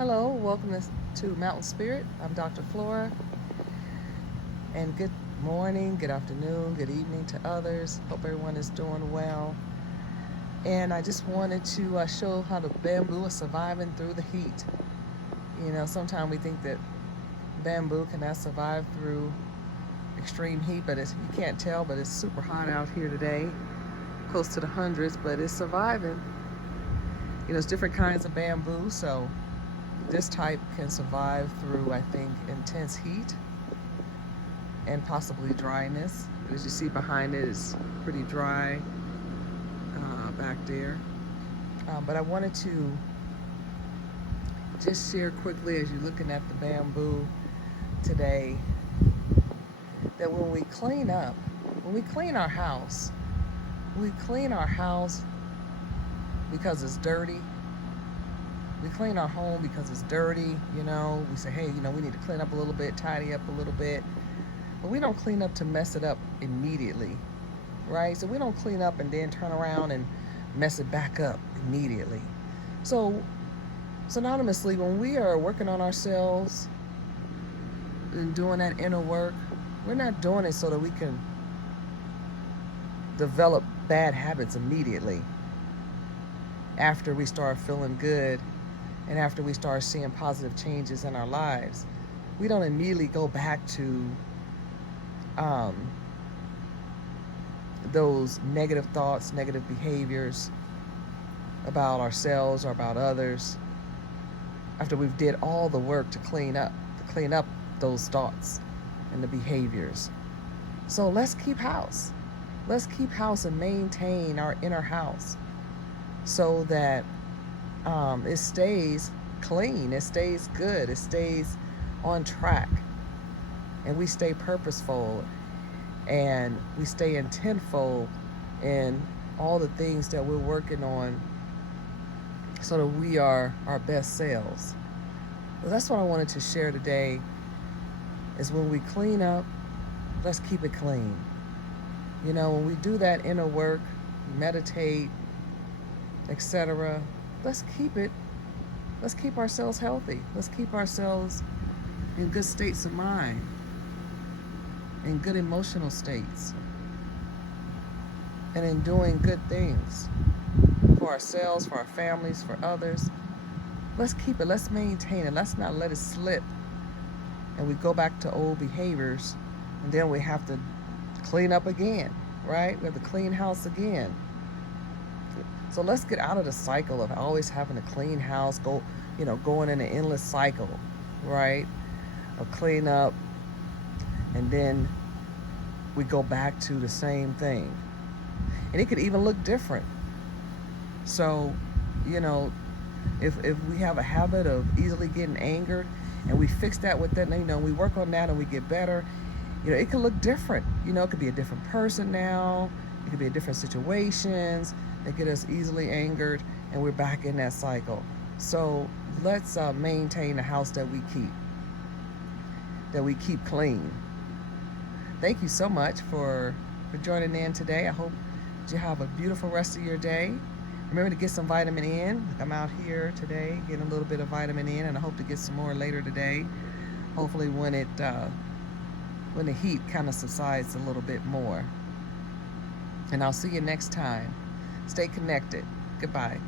Hello, welcome to Mountain Spirit. I'm Dr. Flora, and good morning, good afternoon, good evening to others. Hope everyone is doing well. And I just wanted to show how the bamboo is surviving through the heat. You know, sometimes we think that bamboo cannot survive through extreme heat, but you can't tell, but it's super hot out here today, close to the hundreds, but it's surviving. You know, it's different kinds of bamboo, so this type can survive through, I think, intense heat and possibly dryness. As you see behind it, it's pretty dry back there. But I wanted to just share quickly, as you're looking at the bamboo today, that when we clean up, when we clean our house, we clean our house because it's dirty. We clean our home because it's dirty, you know. We say, hey, you know, we need to clean up a little bit, tidy up a little bit. But we don't clean up to mess it up immediately, right? So we don't clean up and then turn around and mess it back up immediately. So synonymously, when we are working on ourselves and doing that inner work, we're not doing it so that we can develop bad habits immediately after we start feeling good and after we start seeing positive changes in our lives. We don't immediately go back to those negative thoughts, negative behaviors about ourselves or about others after we've did all the work to clean up those thoughts and the behaviors. So let's keep house. Let's keep house and maintain our inner house so that it stays clean, it stays good, it stays on track, and we stay purposeful and we stay intentful in all the things that we're working on so that we are our best selves. So that's what I wanted to share today, is when we clean up, let's keep it clean. You know, when we do that inner work, meditate, etc., let's keep ourselves healthy. Let's keep ourselves in good states of mind, in good emotional states, and in doing good things for ourselves, for our families, for others. Let's keep it. Let's maintain it. Let's not let it slip and we go back to old behaviors, and then we have to clean up again, right? We have to clean house again. So let's get out of the cycle of always having a clean house, going in an endless cycle, right? Of clean up, and then we go back to the same thing. And it could even look different. So, you know, if we have a habit of easily getting angered, and we fix that with that, you know, we work on that and we get better, you know, it could look different. You know, it could be a different person now. It could be a different situations that get us easily angered, and we're back in that cycle. So let's maintain the house that we keep clean. Thank you so much for joining in today. I hope that you have a beautiful rest of your day. Remember to get some vitamin in. I'm out here today getting a little bit of vitamin in, and I hope to get some more later today. Hopefully when the heat kind of subsides a little bit more. And I'll see you next time. Stay connected. Goodbye.